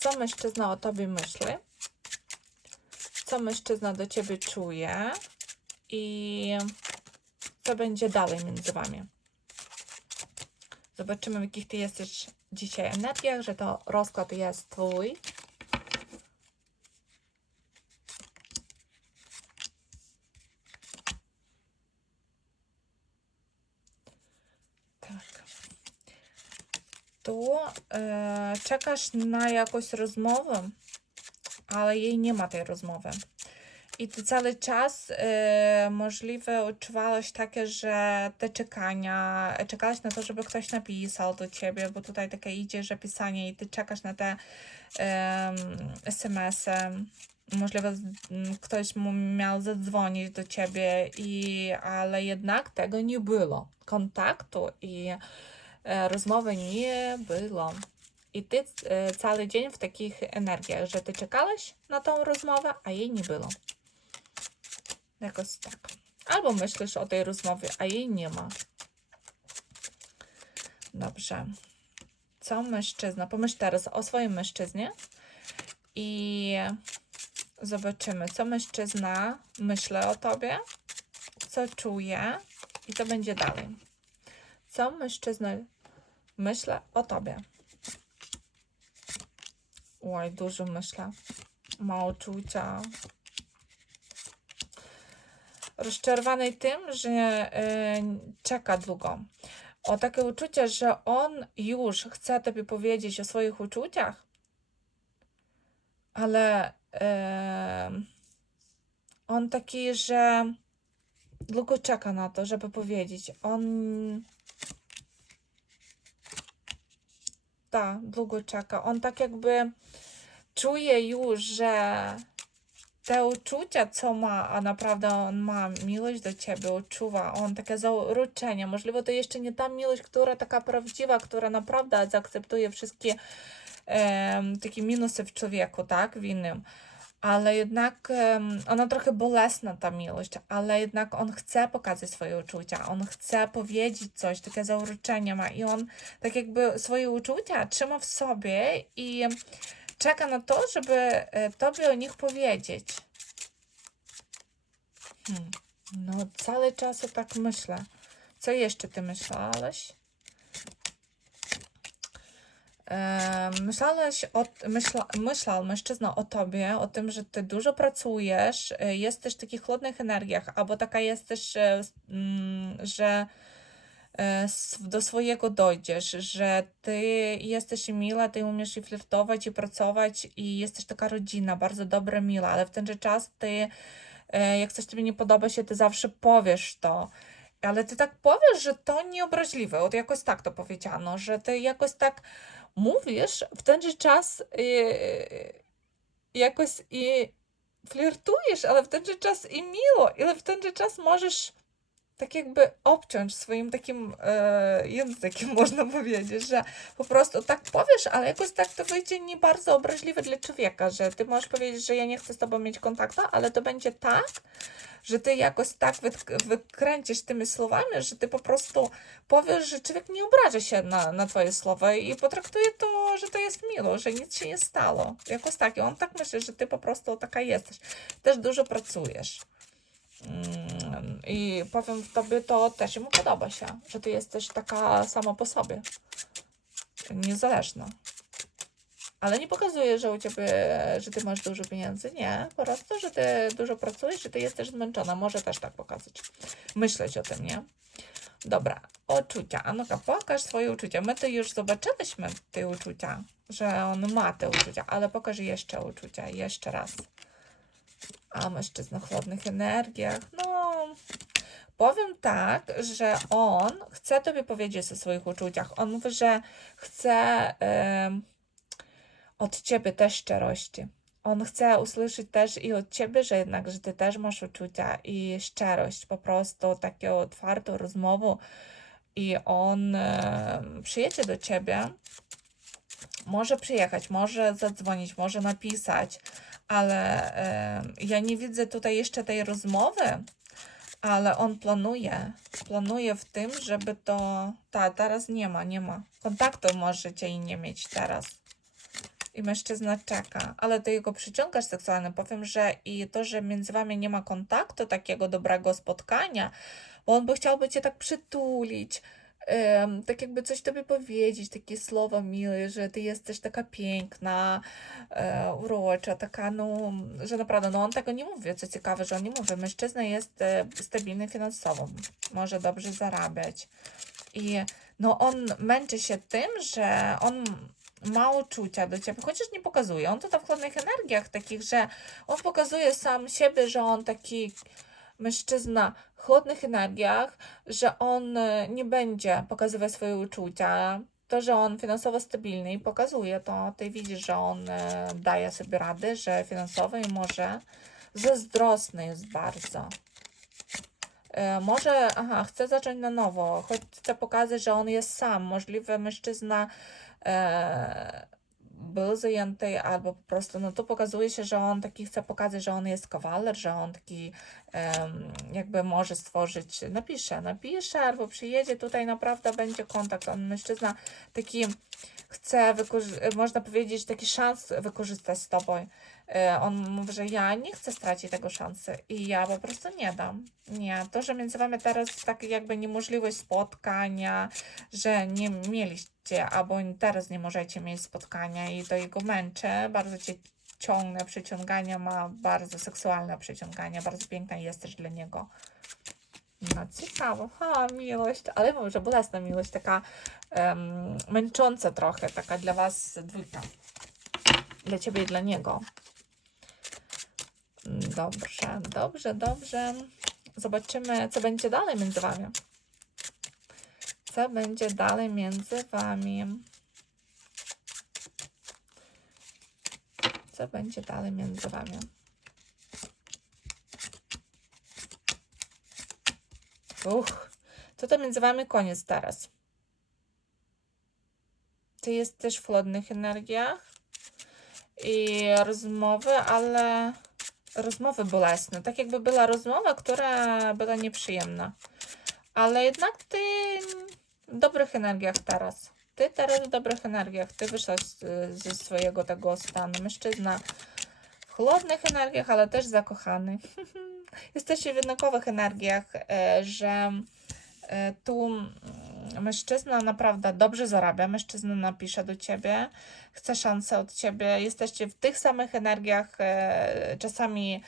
co mężczyzna o tobie myśli, co mężczyzna do ciebie czuje i co będzie dalej między wami. Zobaczymy, w jakich ty jesteś dzisiaj energiach, że to rozkład jest twój. Tu e, czekasz na jakąś rozmowę, ale jej nie ma tej rozmowy. I ty cały czas e, możliwe odczuwałaś takie, że te czekania, czekałaś na to, żeby ktoś napisał do ciebie, bo tutaj takie idzie, że pisanie i ty czekasz na te em, SMS-y. Możliwe ktoś mu miał zadzwonić do ciebie, i, ale jednak tego nie było. Kontaktu i e, rozmowy nie było. I ty e, cały dzień w takich energiach, że ty czekałeś na tą rozmowę, a jej nie było. Jakoś tak. Albo myślisz o tej rozmowie, a jej nie ma. Dobrze. Co mężczyzna? Pomyśl teraz o swoim mężczyznie i zobaczymy, co mężczyzna myśli o tobie, co czuje i co będzie dalej. Co mężczyzna myśli o tobie? Oj, dużo myślę. Ma uczucia. Rozczarowany tym, że e, czeka długo. O takie uczucie, że on już chce tobie powiedzieć o swoich uczuciach, ale e, on taki, że długo czeka na to, żeby powiedzieć. On tak, długo czeka. On tak jakby czuje już, że te uczucia, co ma, a naprawdę on ma miłość do ciebie, odczuwa, on takie zauroczenie. Możliwe to jeszcze nie ta miłość, która taka prawdziwa, która naprawdę zaakceptuje wszystkie em, takie minusy w człowieku, tak, w innym. Ale jednak ona trochę bolesna, ta miłość, ale jednak on chce pokazać swoje uczucia, on chce powiedzieć coś, takie zauroczenie ma i on tak jakby swoje uczucia trzyma w sobie i czeka na to, żeby e, tobie o nich powiedzieć. Hmm. No, cały czas ja tak myślę. Co jeszcze ty myślałeś? Myślałeś o, myśla, myślał mężczyzna o tobie, o tym, że ty dużo pracujesz, e, jesteś w takich chłodnych energiach, albo taka jesteś, e, mm, że e, do swojego dojdziesz, że ty jesteś miła, ty umiesz i flirtować, i pracować, i jesteś taka rodzina, bardzo dobra, miła, ale w ten że czas ty, e, jak coś tobie nie podoba się, ty zawsze powiesz to. Ale ty tak powiesz, że to nieobraźliwe, od jakoś tak to powiedziano, że ty jakoś tak mówisz w ten że czas e, jakoś i flirtujesz, ale w ten że czas i miło, ale w ten że czas możesz tak jakby obciąć swoim takim e, językiem, można powiedzieć, że po prostu tak powiesz, ale jakoś tak to wyjdzie nie bardzo obraźliwe dla człowieka, że ty możesz powiedzieć, że ja nie chcę z tobą mieć kontaktu, ale to będzie tak, że ty jakoś tak wyk- wykręcisz tymi słowami, że ty po prostu powiesz, że człowiek nie obraża się na, na twoje słowa i potraktuje to, że to jest miło, że nic się nie stało. Jakoś tak. I on tak myśli, że ty po prostu taka jesteś. Też dużo pracujesz. Mm, I powiem tobie, to też mu podoba się, że ty jesteś taka sama po sobie. Niezależna. Ale nie pokazuje, że u ciebie, że ty masz dużo pieniędzy. Nie, po prostu, że ty dużo pracujesz, że ty jesteś zmęczona. Może też tak pokazać. Myśleć o tym, nie? Dobra, uczucia. Anuka, pokaż swoje uczucia. My to już zobaczyliśmy te uczucia, że on ma te uczucia, ale pokaż jeszcze uczucia, jeszcze raz. A mężczyzna w chłodnych energiach. No, powiem tak, że on chce tobie powiedzieć o swoich uczuciach. On mówi, że chce em, od ciebie też szczerości. On chce usłyszeć też i od ciebie, że jednak, że ty też masz uczucia i szczerość, po prostu taką otwartą rozmowę i on przyjedzie do ciebie, może przyjechać, może zadzwonić, może napisać, ale ja nie widzę tutaj jeszcze tej rozmowy, ale on planuje, planuje w tym, żeby to, ta, teraz nie ma, nie ma, kontaktu możecie i nie mieć teraz. i mężczyzna czeka, ale ty jego przyciągasz seksualnie. Powiem, że i to, że między wami nie ma kontaktu, takiego dobrego spotkania, bo on by chciałby cię tak przytulić, tak jakby coś tobie powiedzieć, takie słowa miłe, że ty jesteś taka piękna, e, urocza, taka, no, że naprawdę, no on tego nie mówi, co ciekawe, że on nie mówi. Mężczyzna jest e, stabilny finansowo, może dobrze zarabiać i no on męczy się tym, że on ma uczucia do ciebie, chociaż nie pokazuje. On tutaj w chłodnych energiach takich, że on pokazuje sam siebie, że on taki mężczyzna chłodnych energiach, że on e, nie będzie pokazywać swoje uczucia. To, że on finansowo stabilny i pokazuje to, ty widzisz, że on e, daje sobie rady, że finansowo i może zazdrosny jest bardzo. E, Może, aha, chce zacząć na nowo, chce pokazać, że on jest sam. Możliwe mężczyzna e, był zajęty, albo po prostu, no tu pokazuje się, że on taki chce pokazać, że on jest kawaler, że on taki em, jakby może stworzyć, napisze, napisze, albo przyjedzie, tutaj naprawdę będzie kontakt. On mężczyzna taki chce, można powiedzieć, taki szans wykorzystać z tobą. E, On mówi, że ja nie chcę stracić tego szansy i ja po prostu nie dam. Nie, to, że między wami teraz tak jakby niemożliwość spotkania, że nie mieliście, albo teraz nie możecie mieć spotkania i to jego męczy, bardzo cię ciągne, przyciągania ma bardzo seksualne przyciąganie, bardzo piękna jesteś dla niego. No ciekawe, ha, miłość, ale może bolesna miłość, taka em, męcząca trochę, taka dla was dwójka. Dla ciebie i dla niego. Dobrze, dobrze, dobrze. Zobaczymy, co będzie dalej między wami. Co będzie dalej między wami? Co będzie dalej między wami? Uch, to to między wami koniec teraz. Ty jesteś w chłodnych energiach i rozmowy, ale rozmowy bolesne. Tak jakby była rozmowa, która była nieprzyjemna. Ale jednak ty w dobrych energiach teraz. Ty teraz w dobrych energiach. Ty wyszłaś ze swojego tego stanu. Mężczyzna w chłodnych energiach, ale też zakochany. Jesteście w jednakowych energiach, e, że e, tu mężczyzna naprawdę dobrze zarabia, mężczyzna napisze do ciebie, chce szansę od ciebie, jesteście w tych samych energiach, e, czasami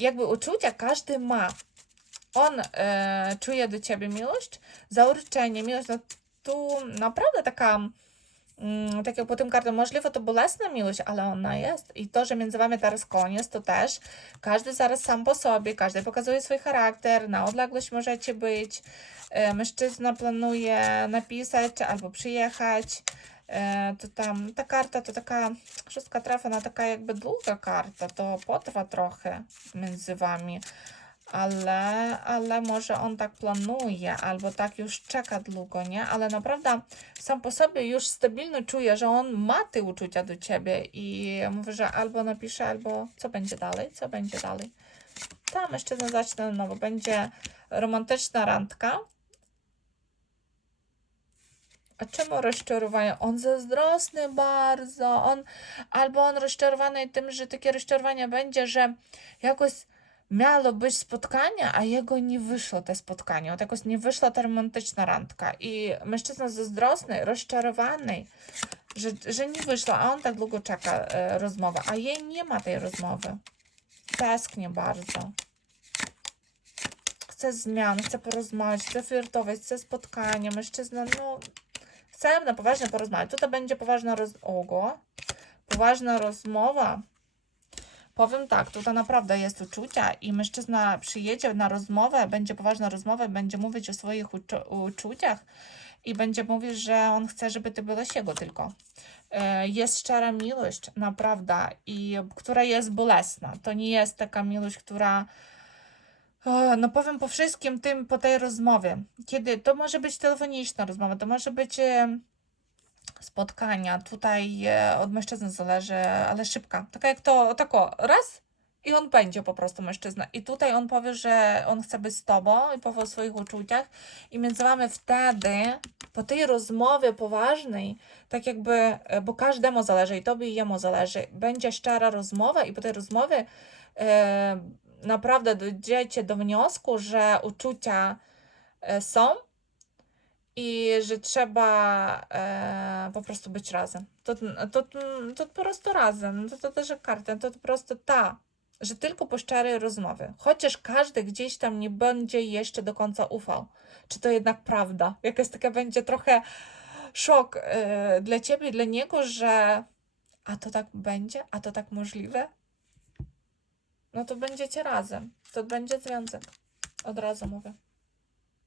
jakby uczucia każdy ma. On e, czuje do ciebie miłość, zaurczenie, miłość, no tu naprawdę taka tak jak po tym kartą, możliwe to bolesna miłość, ale ona jest. I to, że między wami teraz koniec, to też każdy zaraz sam po sobie, każdy pokazuje swój charakter, na odległość możecie być. E, mężczyzna planuje napisać albo przyjechać. E, to tam ta karta to taka szóstka trafna, taka jakby długa karta, to potrwa trochę między wami. Ale, ale może on tak planuje, albo tak już czeka długo, nie? Ale naprawdę sam po sobie już stabilnie czuje, że on ma te uczucia do ciebie i mówi, że albo napisze, albo co będzie dalej, co będzie dalej. Tam mężczyzna zacznie nowo. Będzie romantyczna randka. A czemu rozczarowanie? On zazdrosny bardzo. On, albo on rozczarowany tym, że takie rozczarowanie będzie, że jakoś miało być spotkanie, a jego nie wyszło te spotkanie. Od jakoś nie wyszła ta romantyczna randka. I mężczyzna zazdrosny, rozczarowany, że, że nie wyszła, a on tak długo czeka e, rozmowa, a jej nie ma tej rozmowy. Tęsknie bardzo. Chce zmian, chce porozmawiać, chce flirtować, chce spotkania. Mężczyzna, no, chce na poważnie porozmawiać. Tutaj będzie poważna roz... Ogo. Poważna rozmowa. Powiem tak, tutaj naprawdę jest uczucia i mężczyzna przyjedzie na rozmowę, będzie poważna rozmowa, będzie mówić o swoich uczu- uczuciach i będzie mówić, że on chce, żeby ty byłeś jego tylko. E, Jest szczera miłość, naprawdę, i która jest bolesna. To nie jest taka miłość, która o, no powiem po wszystkim tym, po tej rozmowie. Kiedy to może być telefoniczna rozmowa, to może być e, spotkania. Tutaj e, od mężczyzny zależy, ale szybka. Taka jak to, tako, raz I on będzie po prostu mężczyzna. I tutaj on powie, że on chce być z tobą i powie o swoich uczuciach. I między wami wtedy, po tej rozmowie poważnej, tak jakby, e, bo każdemu zależy, i tobie i jemu zależy, będzie szczera rozmowa i po tej rozmowie e, naprawdę dojdziecie do wniosku, że uczucia e, są i że trzeba e, po prostu być razem. To, to, to po prostu razem. To, to też karta, to po prostu ta, że tylko po szczerej rozmowie. Chociaż każdy gdzieś tam nie będzie jeszcze do końca ufał. Czy to jednak prawda? Jakaś taka będzie trochę szok e, dla ciebie dla niego, że a to tak będzie? A to tak możliwe? No to będziecie razem. To będzie związek. Od razu mówię.